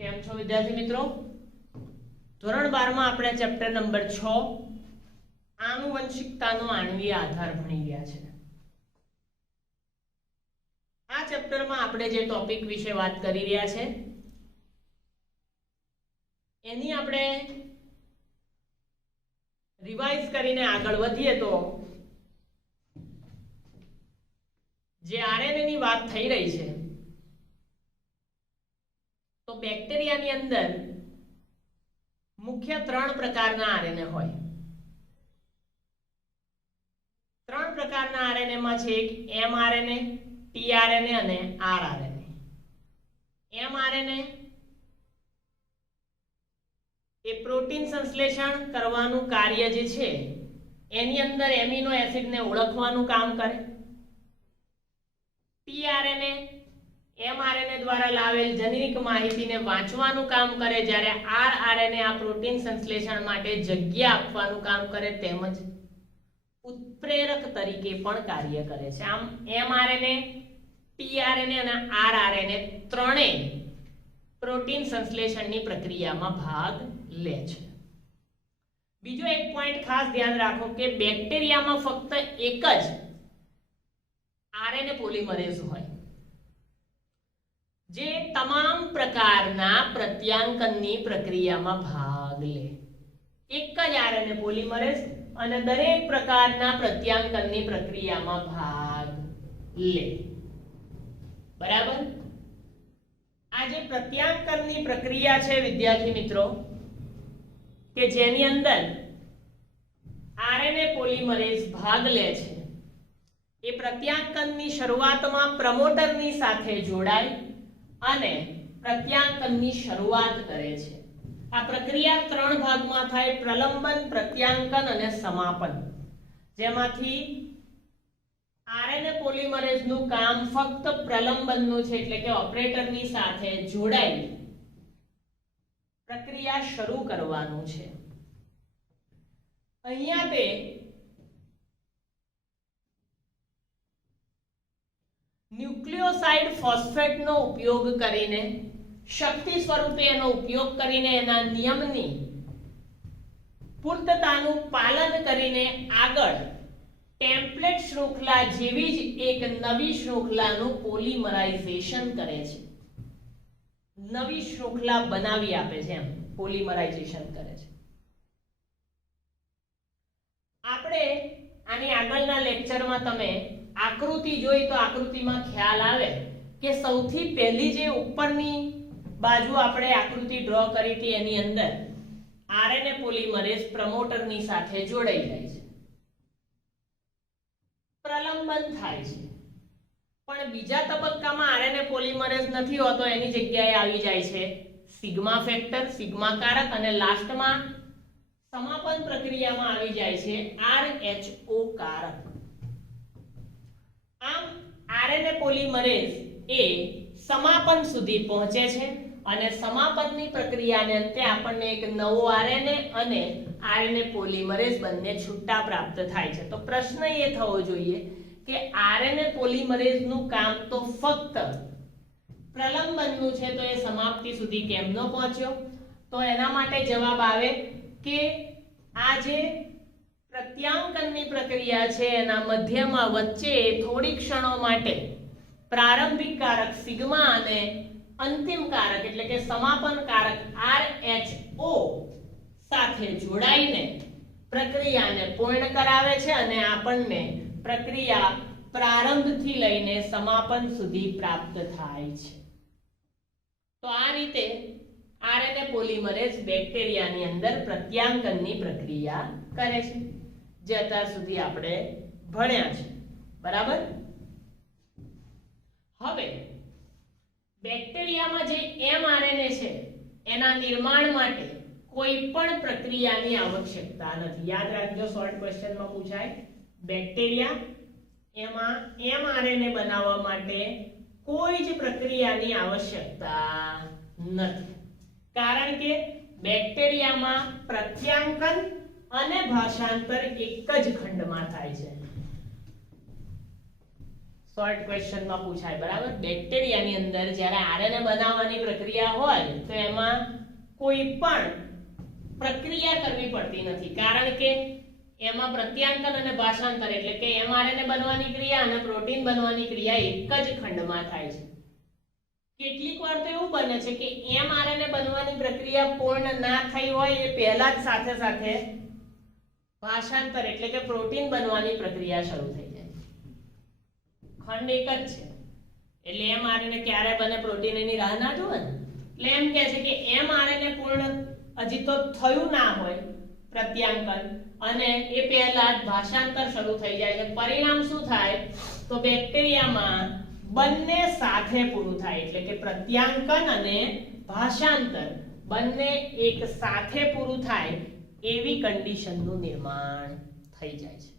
કેમ છો વિદ્યાર્થી મિત્રો? ધોરણ 12 માં આપણે ચેપ્ટર નંબર 6 આનુવંશિકતાનો આણ્વીય આધાર ભણી ગયા છે. આ ચેપ્ટરમાં આપણે જે ટોપિક વિશે વાત કરી રહ્યા છે એની આપણે રિવાઇઝ કરીને આગળ વધીએ તો જે આરએનએ ની વાત થઈ રહી છે તો બેક્ટેરિયાની અંદર મુખ્ય 3 પ્રકારના આરએનએ હોય. 3 પ્રકારના આરએનએ માં છે એક એમઆરએનએ, ટીઆરએનએ અને આરઆરએનએ. એમઆરએનએ એ પ્રોટીન સંશ્લેષણ કરવાનું કાર્ય જે છે એની અંદર એમિનો એસિડને ઓળખવાનું કામ કરે. ટીઆરએનએ એમઆરએનએ દ્વારા લાવેલ જનીનિક માહિતીને વાંચવાનું કામ કરે, જ્યારે આરઆરએનએ આ પ્રોટીન સંશ્લેષણ માટે જગ્યા આપવાનું કામ કરે તેમજ ઉત્પ્રેરક તરીકે પણ કાર્ય કરે છે. આમ એમઆરએનએ, ટીઆરએનએ અને આરઆરએનએ ત્રણેય પ્રોટીન સંશ્લેષણની પ્રક્રિયામાં ભાગ લે છે. બીજો એક પોઈન્ટ ખાસ ધ્યાન રાખો કે બેક્ટેરિયામાં ફક્ત એક જ આરએનએ પોલિમરેઝ હોય જે તમામ પ્રકારના પ્રત્યાંકનની પ્રક્રિયામાં ભાગ લે. એક જ આરએનએ પોલિમરેઝ અને દરેક પ્રકારના પ્રત્યાંકનની પ્રક્રિયામાં ભાગ લે. બરાબર? આ જે પ્રત્યાંકનની પ્રક્રિયા છે વિદ્યાર્થી મિત્રો કે જેની અંદર આરએનએ પોલિમરેઝ ભાગ લે છે, એ પ્રત્યાંકનની શરૂઆતમાં પ્રમોટરની સાથે જોડાય અને પ્રત્યાંકનની શરૂઆત કરે છે. આ પ્રક્રિયા 3 ભાગમાં થાય: પ્રલંબન, પ્રત્યાંકન અને સમાપન. જેમાંથી આરએનએ પોલિમરેઝનું કામ ફક્ત પ્રલંબનનું છે, એટલે કે ઓપરેટરની સાથે જોડાઈ પ્રક્રિયા શરૂ કરવાનું છે. અહીંયા તે ન્યુક્લિયોસાઇડ ફોસ્ફેટનો ઉપયોગ કરીને, શક્તિ સ્વરૂપે એનો ઉપયોગ કરીને, એના નિયમની પૂર્તતાનું પાલન કરીને આગળ ટેમ્પલેટ શૃંખલા જેવી જ એક નવી શૃંખલાનું પોલિમરાઇઝેશન કરે છે. નવી શૃંખલા બનાવી આપે છે, એમ પોલિમરાઇઝેશન કરે છે. આપણે આની આગળના લેક્ચરમાં તમે આકૃતિ જોઈ તો આકૃતિમાં ખ્યાલ આવે કે સૌથી પહેલી જે ઉપરની બાજુ આપણે આકૃતિ ડ્રો કરી હતી એની અંદર આરએનએ પોલિમરેઝ પ્રમોટરની સાથે જોડાઈ જાય છે, પ્રલંબન થાય છે. પણ બીજા તબક્કામાં આરએનએ પોલિમરેઝ નથી હોતો, એની જગ્યાએ આવી જાય છે સિગ્મા ફેક્ટર, સિગ્મા કારક અને લાસ્ટમાં સમાપન પ્રક્રિયામાં આવી જાય છે આરએચઓ કારક. આમ આરએનએ પોલિમરેઝ એ સમાપન સુધી પહોંચે છે અને સમાપનની પ્રક્રિયાને અંતે આપણને એક નવો આરએનએ અને આરએનએ પોલિમરેઝ બંને છૂટા પ્રાપ્ત થાય છે. તો પ્રશ્ન એ થવો જોઈએ કે આરએનએ પોલિમરેઝનું કામ તો ફક્ત પ્રલંબનનું છે, તો એ સમાપ્તિ સુધી કેમ ન પહોંચ્યો? તો એના માટે જવાબ આવે કે આ જે પ્રત્યાંકનની પ્રક્રિયા છે એના મધ્યમાં વચ્ચે થોડી ક્ષણો માટે પ્રારંભિક કારક સિગ્મા અને અંતિમ કારક એટલે કે સમાપન કારક આરએચઓ સાથે જોડાઈને પ્રક્રિયાને પૂર્ણ કરાવે છે અને આપણને પ્રક્રિયા પ્રારંભથી લઈને સમાપન સુધી પ્રાપ્ત થાય છે. તો આ રીતે આરએનએ પોલિમરેઝ બેક્ટેરિયાની અંદર પ્રત્યાંકનની પ્રક્રિયા કરે છે, જે અત્યાર સુધી આપણે ભણ્યા છે. બરાબર? હવે બેક્ટેરિયામાં જે એમઆરએનએ છે એના નિર્માણ માટે કોઈ પણ પ્રક્રિયાની આવશ્યકતા નથી. યાદ રાખજો, શોર્ટ ક્વેશ્ચનમાં પૂછાય. બેક્ટેરિયા એમાં એમઆરએનએ બનાવવા માટે કોઈ જ પ્રક્રિયાની આવશ્યકતા નથી, કારણ કે બેક્ટેરિયામાં પ્રત્યાંકન અને ભાષાંતર એક જ ખંડમાં થાય છે. શોર્ટ ક્વેશ્ચનમાં પૂછાય બરાબર. બેક્ટેરિયાની અંદર જ્યારે આરએનએ બનાવવાની પ્રક્રિયા હોય તો એમાં કોઈ પણ પ્રક્રિયા કરવી પડતી નથી, કારણ કે એમાં પ્રત્યાંકન અને ભાષાંતર એટલે કે એમઆરએનએ બનવાની ક્રિયા અને પ્રોટીન બનવાની ક્રિયા એક જ ખંડમાં થાય છે. કેટલીક વાર તો એવું બને છે કે એમઆરએનએ બનવાની પ્રક્રિયા પૂર્ણ ના થઈ હોય એ પહેલા જ સાથે સાથે ભાષાંતર એટલે કે પ્રોટીન બનવાની પ્રક્રિયા શરૂ થઈ જાય. ખંડ એક જ છે એટલે એમઆરએનએ ક્યારે બને પ્રોટીન એની રાહ ના જુએ ને. એટલે એમ કહે છે કે એમઆરએનએ પૂર્ણ હજી તો થયું ના હોય પ્રત્યાંકન અને એ પહેલા જ ભાષાંતર શરૂ થઈ જાય છે. પરિણામ શું થાય તો બેક્ટેરિયામાં બંને સાથે પૂરું થાય એટલે કે પ્રત્યાંકન અને ભાષાંતર બંને એક સાથે પૂરું થાય એવી કન્ડિશનનું નિર્માણ થઈ જાય છે.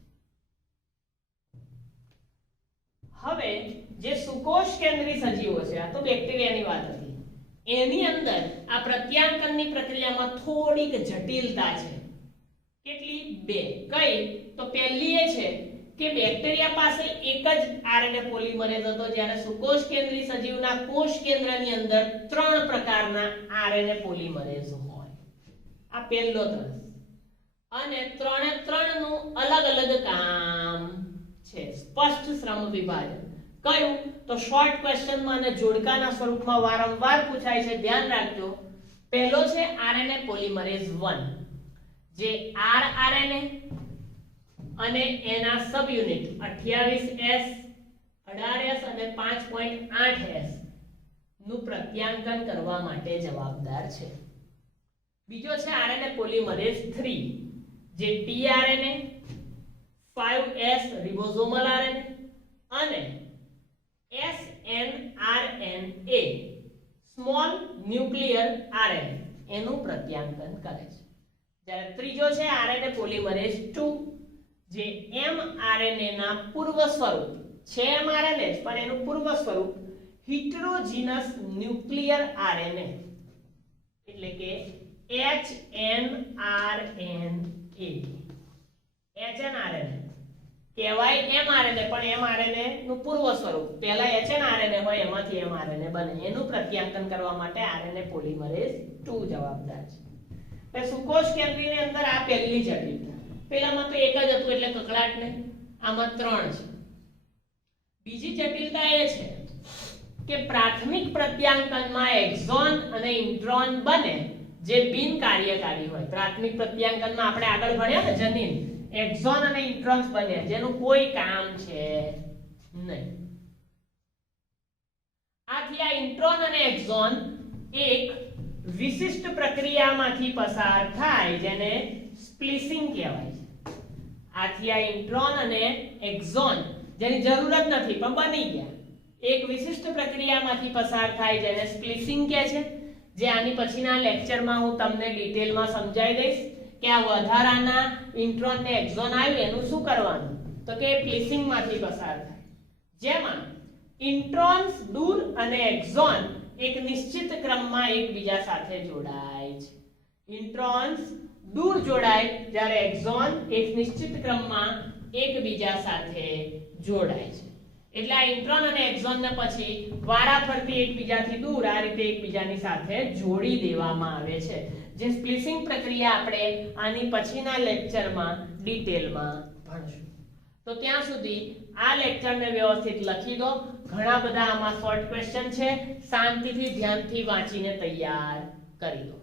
હવે જે સુકોષ કેન્દ્રી સજીવો છે, આ તો બેક્ટેરિયાની વાત હતી, એની અંદર આ પ્રત્યાંકનની પ્રક્રિયામાં થોડીક જટિલતા છે. કેટલી? બે. કઈ? તો પહેલી એ છે કે બેક્ટેરિયા પાસે એક જ આરએનએ પોલિમરેઝ હતો, જ્યારે સુકોષ કેન્દ્રી સજીવના કોષ કેન્દ્રની અંદર 3 પ્રકારના આરએનએ પોલિમરેઝ હોય. આ પહેલો ત્રસ. અને 3 નું અલગ અલગ કામ છે. સ્પષ્ટ શ્રમ વિભાજન. કયું? તો શોર્ટ ક્વેશ્ચનમાં અને જોડકાના સ્વરૂપમાં વારંવાર પૂછાય છે, ધ્યાન રાખજો. પહેલો છે આરએનએ પોલિમરેઝ 1, જે આરઆરએનએ અને એના સબ યુનિટ 28S, 18S અને 5.8S નું પ્રત્યાંકન કરવા માટે જવાબદાર છે. બીજો છે આરએનએ પોલિમરેઝ 3, જે ટીઆરએનએ, 5S રિબોઝોમલ આરએનએ અને SNRNA સ્મોલ ન્યુક્લિયર આરએનએ એનું પ્રત્યાંકન કરે છે. જ્યારે ત્રીજો છે આરએનએ પોલિમરેઝ 2, જે mRNA ના પૂર્વ સ્વરૂપ છે, mRNA જ પણ એનું પૂર્વ સ્વરૂપ હિટ્રોજીનસ ન્યુક્લિયર આરએનએ એટલે કે hnRNA કહેવાય mRNA, પણ mRNA નું પૂર્વ સ્વરૂપ પહેલા hnRNA હોય એમાંથી mRNA બને, એનું પ્રત્યાંકન કરવા માટે આરએનએ પોલિમરેઝ 2 જવાબદાર છે. એટલે સુકોષ કેન્દ્રીની અંદર આ પહેલી જટિલતા. પેલામાં તો એક જ હતું એટલે કકળાટ ને, આમાં 3 છે. બીજી જટિલતા એ છે કે પ્રાથમિક પ્રત્યાંકનમાં એક્ઝોન અને ઇન્ટ્રોન બને જે બિન કાર્યકારી હોય. પ્રાથમિક પ્રત્યાંકનમાં આપણે આગળ ભણ્યા ને જનીન, એક્ઝોન અને ઇન્ટ્રોન્સ બન્યા જેનું કોઈ કામ છે નહીં. આથી આ ઇન્ટ્રોન અને એક્ઝોન એક વિશિષ્ટ પ્રક્રિયામાંથી પસાર થાય જેને સ્પ્લિસિંગ કહેવાય છે. આથી આ ઇન્ટ્રોન અને એક્ઝોન જેની જરૂર જ નથી પણ બની ગયા, એક વિશિષ્ટ પ્રક્રિયામાંથી પસાર થાય જેને સ્પ્લિસિંગ કહે છે. જે આની પછીના લેક્ચરમાં હું તમને ડિટેલમાં સમજાવી દઈશ કે આ વધારાના ઇન્ટ્રોન ને એક્ઝોન આવ્યું એનું શું કરવાનું, તો કે સ્પ્લિસિંગ માંથી પસાર થાય, જેમાં ઇન્ટ્રોન્સ દૂર અને એક્ઝોન એક નિશ્ચિત ક્રમમાં એકબીજા સાથે જોડાય છે. ઇન્ટ્રોન્સ દૂર જોડાય જ્યારે એક્ઝોન એક નિશ્ચિત ક્રમમાં એકબીજા સાથે જોડાય છે. એટલે આ ઇન્ટ્રોન અને એક્ઝોન ને પછી વારાફરતી એકબીજાથી દૂર આ રીતે એકબીજાની સાથે જોડી દેવામાં આવે છે, જે સ્પ્લિસિંગ પ્રક્રિયા આપણે આની પછીના લેક્ચરમાં ડિટેલમાં ભણશું. તો ત્યાં સુધી આ લેક્ચરને વ્યવસ્થિત લખી દો. ઘણા બધા આમાં શોર્ટ ક્વેશ્ચન છે, શાંતિથી ધ્યાનથી વાંચીને તૈયાર કરી દો.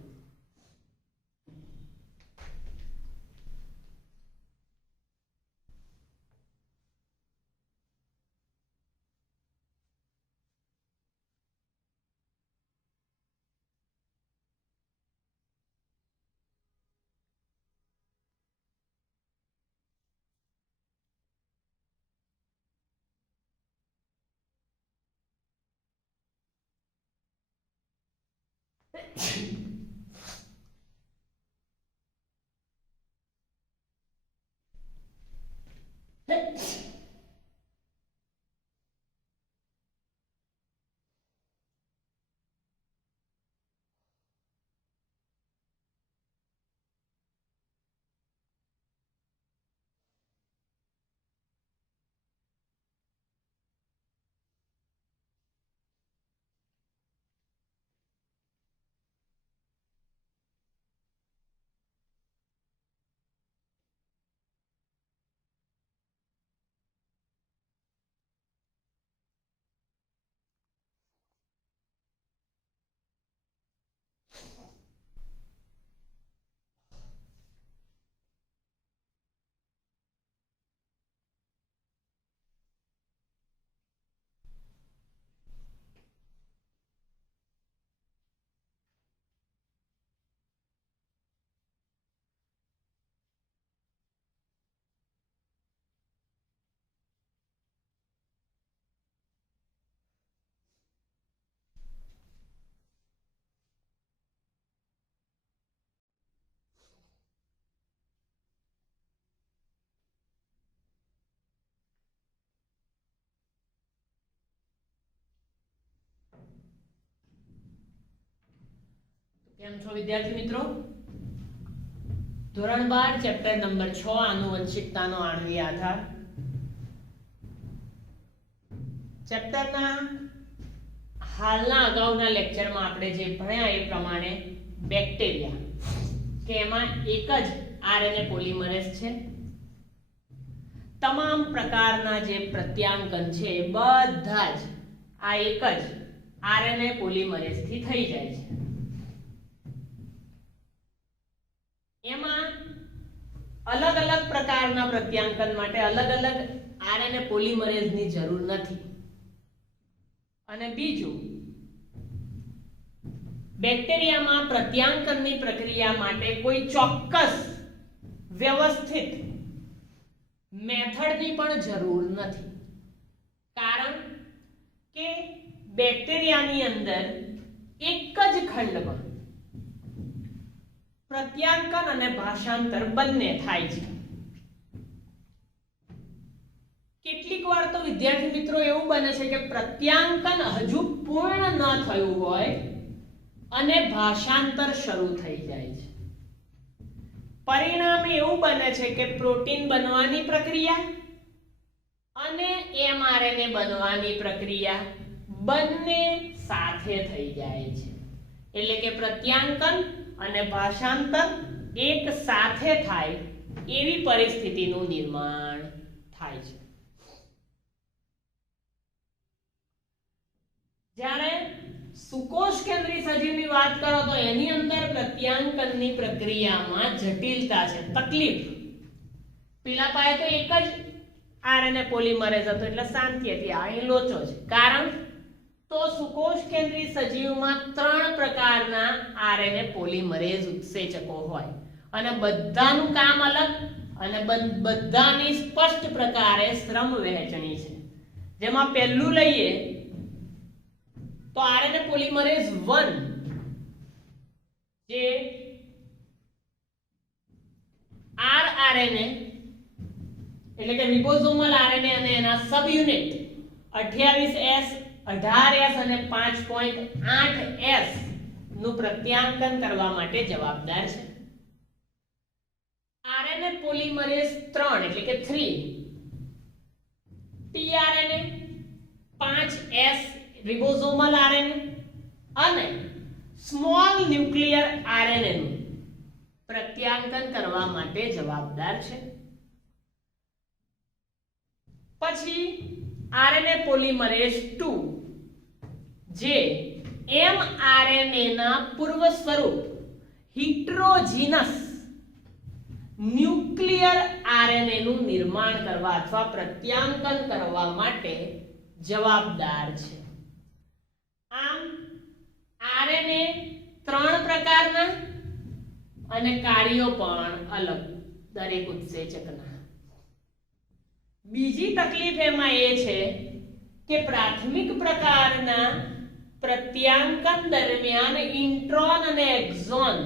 કેમ છો વિદ્યાર્થી મિત્રો? ધોરણ 12 ચેપ્ટર નંબર 6 આનુવંશિકતાનો આણ્વીય આધાર. ચેપ્ટરના હાલના અગાઉના લેક્ચરમાં આપણે જે ભણ્યા એ પ્રમાણે બેક્ટેરિયા કે એમાં એક જ આરએનએ પોલિમરેઝ છે. તમામ પ્રકારના જે પ્રત્યાંકન છે એ બધા જ આ એક જ આરએનએ પોલિમરેઝ થી થઈ જાય છે. એમાં અલગ અલગ પ્રકારના પ્રત્યાંકન માટે અલગ અલગ આરએનએ પોલિમરેઝની જરૂર નથી. અને બીજું, બેક્ટેરિયામાં પ્રત્યાંકનની પ્રક્રિયા માટે કોઈ ચોક્કસ વ્યવસ્થિત મેથડની પણ જરૂર નથી. કારણ કે બેક્ટેરિયાની અંદર એક જ ખંડમાં પ્રત્યાંકન અને ભાષાંતર બંને થાય છે. કેટલીક વાર તો વિદ્યાર્થી મિત્રો એવું બને છે કે પ્રત્યાંકન હજુ પૂર્ણ ન થયું હોય અને ભાષાંતર શરૂ થઈ જાય છે. પરિણામે એવું બને છે કે પ્રોટીન બનવાની પ્રક્રિયા અને એમઆરએનએ બનવાની પ્રક્રિયા બંને સાથે થઈ જાય છે. એટલે કે પ્રત્યાંકન અને ભાષાંતર એક સાથે થાય એવી પરિસ્થિતિનું નિર્માણ થાય છે. જ્યારે સુકોષ કેન્દ્રી સજીવની વાત કરો તો એની અંદર પ્રત્યાંકનની પ્રક્રિયામાં જટિલતા છે, તકલીફ. પેલા પાયે તો એક જ આરએનએ પોલિમરેઝ હતો એટલે શાંતિ હતી. અહીં લોચો છે. કારણ તો સુકોષ કેન્દ્રી સજીવમાં 3 પ્રકારના આરએનએ પોલિમરેઝ ઉત્સેચકો હોય અને બધાનું કામ અલગ અને બધાની સ્પષ્ટ પ્રકારે શ્રમ વહેંચણી છે. જેમાં પહેલું લઈએ તો આરએનએ પોલિમરેઝ 1 જે આરઆરએનએ એટલે કે રિબોઝોમલ આરએનએ અને એના સબ યુનિટ 28S 18S અને 5.8S નું પ્રત્યાંકન કરવા માટે જવાબદાર છે. આરએનએ પોલિમરેઝ 3 એટલે કે 3 ટીઆરએનએ 5S રિબોઝોમલ આરએનએ અને સ્મોલ ન્યુક્લિયર આરએનએ નું પ્રત્યાંકન કરવા માટે જવાબદાર છે. પછી આરએનએ પોલિમરેઝ 2 જે એમઆરએનએ ના પૂર્વ સ્વરૂપ હિટ્રોજીનસ ન્યુક્લિયર આરએનએ નું નિર્માણ કરવા અથવા પ્રત્યાંકન કરવા માટે જવાબદાર છે. આમ આરએનએ 3 પ્રકારના અને કાર્યો પણ અલગ દરેક ઉત્સેચકના. બીજી તકલીફ એમાં એ છે કે પ્રાથમિક પ્રકારના પ્રત્યાંકન દરમિયાન ઇન્ટ્રોન અને એક્ઝોન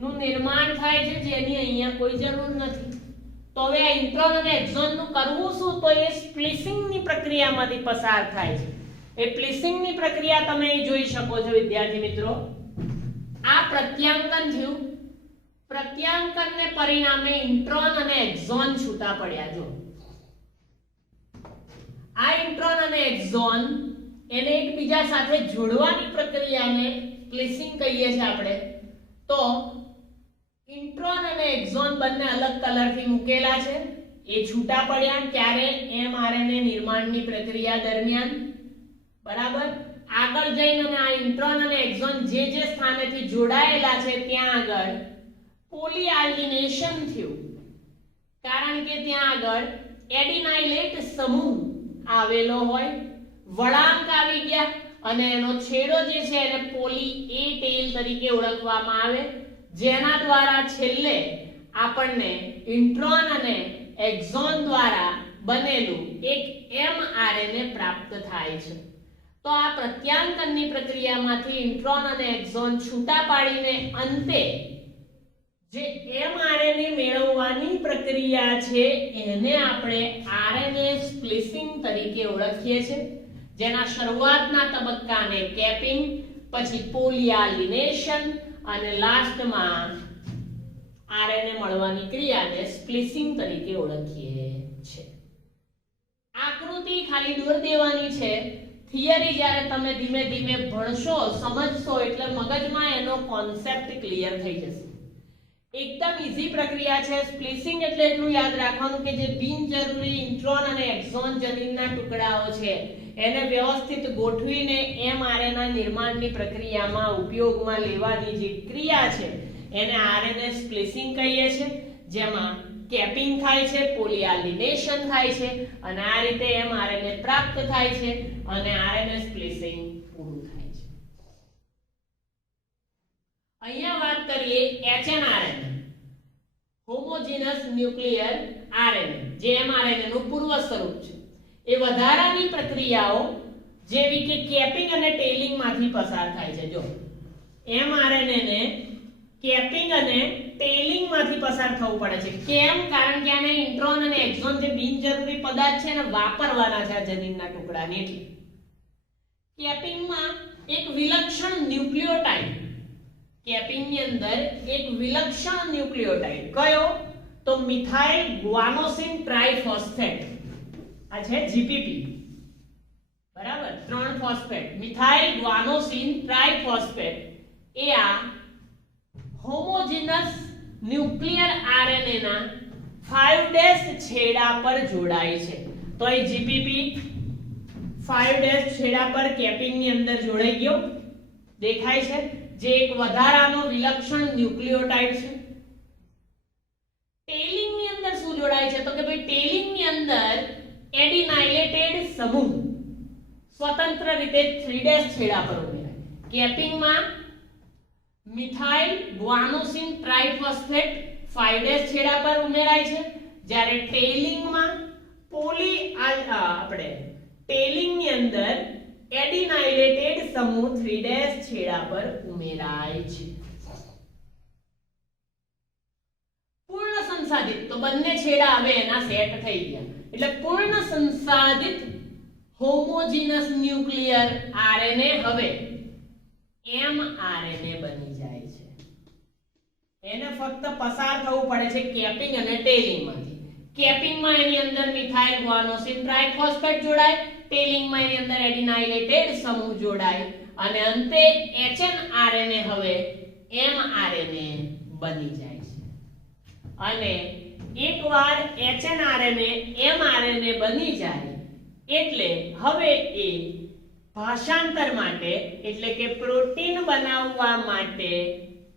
નું નિર્માણ થાય છે, જેની અહીંયા કોઈ જરૂર નથી. તો હવે આ ઇન્ટ્રોન અને એક્ઝોન નું કરવું શું? તો એ સ્પ્લિસિંગની પ્રક્રિયામાંથી પસાર થાય છે. એ સ્પ્લિસિંગની પ્રક્રિયા તમે જોઈ શકો છો વિદ્યાર્થી મિત્રો. આ પ્રત્યાંકન થયું. પ્રત્યાંકનને પરિણામે ઇન્ટ્રોન અને એક્ઝોન છૂટા પડ્યા. જો આ ઇન્ટ્રોન અને એક્ઝોન એને એકબીજા સાથે જોડવાની પ્રક્રિયાને સ્પ્લિસિંગ કહીએ છીએ આપણે. તો ઇન્ટ્રોન અને એક્ઝોન બંને અલગ કલરથી મૂકેલા છે. એ છૂટા પડ્યા ક્યારે? એમઆરએનએ નિર્માણની પ્રક્રિયા દરમિયાન. બરાબર. આગળ જઈને અને આ ઇન્ટ્રોન અને એક્ઝોન જે સ્થાનેથી જોડાયેલા છે ત્યાં આગળ પોલીઆલ્ડિનેશન થયું. કારણ કે ત્યાં આગળ એડિનાઇલેટ સમૂહ આવેલો હોય, વળાંક આવી ગયા અને એનો છેડો જે છે એને પોલી એ ટેલ તરીકે ઓળખવામાં આવે, જેના દ્વારા છેલ્લે આપણને ઇન્ટ્રોન અને એક્ઝોન દ્વારા બનેલું એક એમઆરએનએ પ્રાપ્ત થાય છે. તો આ પ્રત્યાંકનની પ્રક્રિયામાંથી ઇન્ટ્રોન અને એક્ઝોન છૂટા પાડીને અંતે જે એમઆરએનએ મેળવવાની પ્રક્રિયા છે એને આપણે આરએનએ સ્પ્લિસિંગ તરીકે ઓળખીએ છીએ, જેના શરૂઆતના તબક્કાને કેપિંગ પછી પોલિયાલિનેશન અને લાસ્ટમાં આરએનએ મળવાની ક્રિયાને સ્પ્લિસિંગ તરીકે ઓળખીએ છે. આકૃતિ ખાલી દોરી દેવાની છે. થિયરી જ્યારે તમે ધીમે ધીમે ભણશો સમજશો એટલે મગજમાં એનો કોન્સેપ્ટ ક્લિયર થઈ જશે. એકદમ ઈઝી પ્રક્રિયા છે. સ્પ્લિસિંગ એટલે એટલું યાદ રાખવાનું કે જે બિનજરૂરી ઇન્ટ્રોન અને એક્ઝોન જનીનના ટુકડાઓ છે એને વ્યવસ્થિત ગોઠવીને એમઆરએનએ નિર્માણની પ્રક્રિયામાં ઉપયોગમાં લેવાની જે ક્રિયા છે એને આરએનએ સ્પ્લિસિંગ કહીએ છીએ, જેમાં કેપિંગ થાય છે, પોલિયાલિનેશન થાય છે અને આ રીતે એમઆરએનએ પ્રાપ્ત થાય છે અને આરએનએ સ્પ્લિસિંગ પૂરું થાય છે. અહીંયા વાત કરીએ એચએનઆરએનએ, હોમોજીનસ ન્યુક્લિયર આરએનએ, જે એમઆરએનએ નું પૂર્વ સ્વરૂપ છે. એ વધારાની પ્રક્રિયાઓ જેવી કે કેપિંગ અને ટેલિંગ માંથી પસાર થાય છે. જો એમઆરએનએ ને કેપિંગ અને ટેલિંગ માંથી પસાર થવું પડે છે. કેમ? કારણ કે આને ઇન્ટ્રોન અને એક્ઝોન જે બિનજરૂરી પદાર્થ છે ને વાપરવાના છે આ જનીનના ટુકડાને. એટલે કેપિંગમાં એક વિલક્ષણ ન્યુક્લિયોટાઇડ, કેપિંગની અંદર એક વિલક્ષણ ન્યુક્લિયોટાઇડ કયો? તો મિથાઇલ ગ્વાનોસિન ટ્રાઇફોસ્ફેટ. આ છે જીપીપી, બરાબર, 3 ફોસ્ફેટ મિથાઇલ ગ્વાનોસિન ટ્રાઇફોસ્ફેટ. એ આ હોમોજીનસ ન્યુક્લિયર આરએનએ ના 5' છેડા પર જોડાય છે. તો એ જીપીપી 5' છેડા પર કેપિંગ ની અંદર જોડાઈ ગયો, દેખાય છે, જે એક વધારાનો વિલક્ષણ ન્યુક્લિયોટાઇડ છે. ટેલિંગ ની અંદર શું જોડાય છે? તો કે ભાઈ ટેલિંગ ની અંદર એડિનાઇલેટેડ સમૂહ સ્વતંત્ર રીતે 3' છેડા પર ઉમેરાય. કેપિંગમાં મિથાઇલ ગ્વાનોસિન ટ્રાઇફોસ્ફેટ 5' છેડા પર ઉમેરાય છે, જ્યારે ટેલિંગમાં ટેલિંગની અંદર એડિનાઇલેટેડ સમૂહ 3' છેડા પર ઉમેરાય છે. પૂર્ણ સંસાધિત તો બંને છેડા હવે એના સેટ થઈ ગયા એટલે પૂર્ણ સંસાધિત હોમોજીનસ ન્યુક્લિયર આરએનએ હવે એમઆરએનએ બની જાય છે. એને ફક્ત પસાર થવું પડે છે કેપિંગ અને ટેલિંગમાંથી. કેપિંગમાં એની અંદર મિથાઇલ ગ્વાનોસિન ટ્રાઇફોસ્ફેટ જોડાય, ટેલિંગમાં એની અંદર એડિનાઇલેટેડ સમૂહ જોડાય અને અંતે એચએનઆરએનએ હવે એમઆરએનએ બની જાય છે. અને એકવાર એચએનઆરએનએ એમઆરએનએ બની જાય એટલે હવે એ ભાષાંતર માટે એટલે કે પ્રોટીન બનાવવા માટે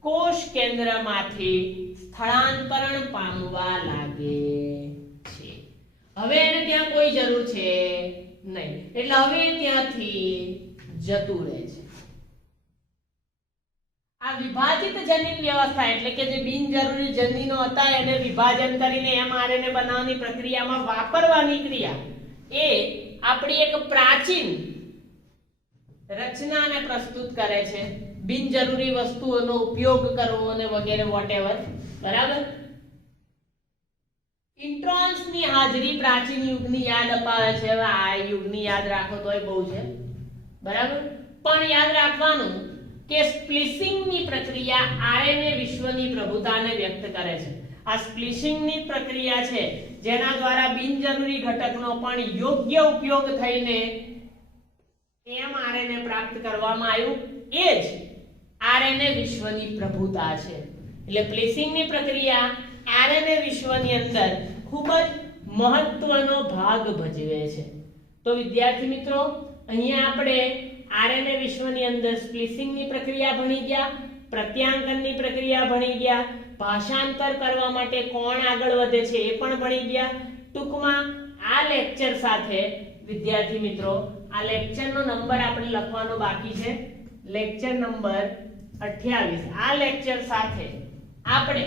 કોષ કેન્દ્રમાંથી સ્થળાંતરણ પામવા લાગે છે. હવે એને ત્યાં કોઈ જરૂર છે નહીં એટલે હવે ત્યાંથી જતું રહે છે. આ વિભાજિત જનીન વ્યવસ્થા એટલે કે જે બિનજરૂરી જનીનો હતા એને વિભાજન કરીને એમઆરએનએ બનાવવાની પ્રક્રિયામાં વાપરવાની ક્રિયા એ આપણી એક પ્રાચીન રચનાને પ્રસ્તુત કરે છે. બિનજરૂરી વસ્તુઓનો ઉપયોગ કરવો અને વગેરે વોટએવર, બરાબર. ઇન્ટ્રોન્સની હાજરી પ્રાચીન યુગની યાદ અપાવે છે. હવે આ યુગની યાદ રાખો તોય બહુ છે, બરાબર. પણ યાદ રાખવાનું કે સ્પ્લિસિંગની પ્રક્રિયા આરએનએ વિશ્વની પ્રભુતાને વ્યક્ત કરે છે. આ સ્પ્લિસિંગની પ્રક્રિયા છે જેના દ્વારા બિનજરૂરી ઘટકનો પણ યોગ્ય ઉપયોગ થઈને એમઆરએનએ પ્રાપ્ત કરવામાં આવ્યું. એ જ આરએનએ વિશ્વની પ્રભુતા છે. એટલે સ્પ્લિસિંગની પ્રક્રિયા આરએનએ વિશ્વની અંદર ખૂબ જ મહત્વનો ભાગ ભજવે છે. તો વિદ્યાર્થી મિત્રો અહીંયા આપણે આરએનએ વિશ્વની અંદર સ્પ્લિસિંગની પ્રક્રિયા ભણી ગયા, પ્રત્યાંકનની પ્રક્રિયા ભણી ગયા, ભાષાંતર કરવા માટે કોણ આગળ વધે છે એ પણ ભણી ગયા. ટૂંકમાં આ લેક્ચર સાથે વિદ્યાર્થી મિત્રો આ લેક્ચરનો નંબર આપણે લખવાનો બાકી છે, લેક્ચર નંબર 28. આ લેક્ચર સાથે આપણે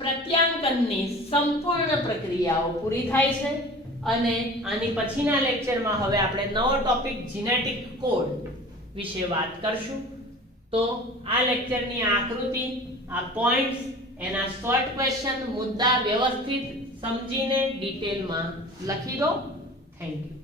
પ્રત્યાંકનની સંપૂર્ણ પ્રક્રિયાઓ પૂરી થાય છે અને આની પછીના લેક્ચરમાં હવે આપણે નવો ટોપિક જીનેટિક કોડ વિશે વાત કરશું. તો આ લેક્ચરની આકૃતિ, આ પોઈન્ટ્સ, એના શોર્ટ ક્વેશ્ચન, મુદ્દા વ્યવસ્થિત સમજીને ડિટેલમાં લખી દો. Thank you.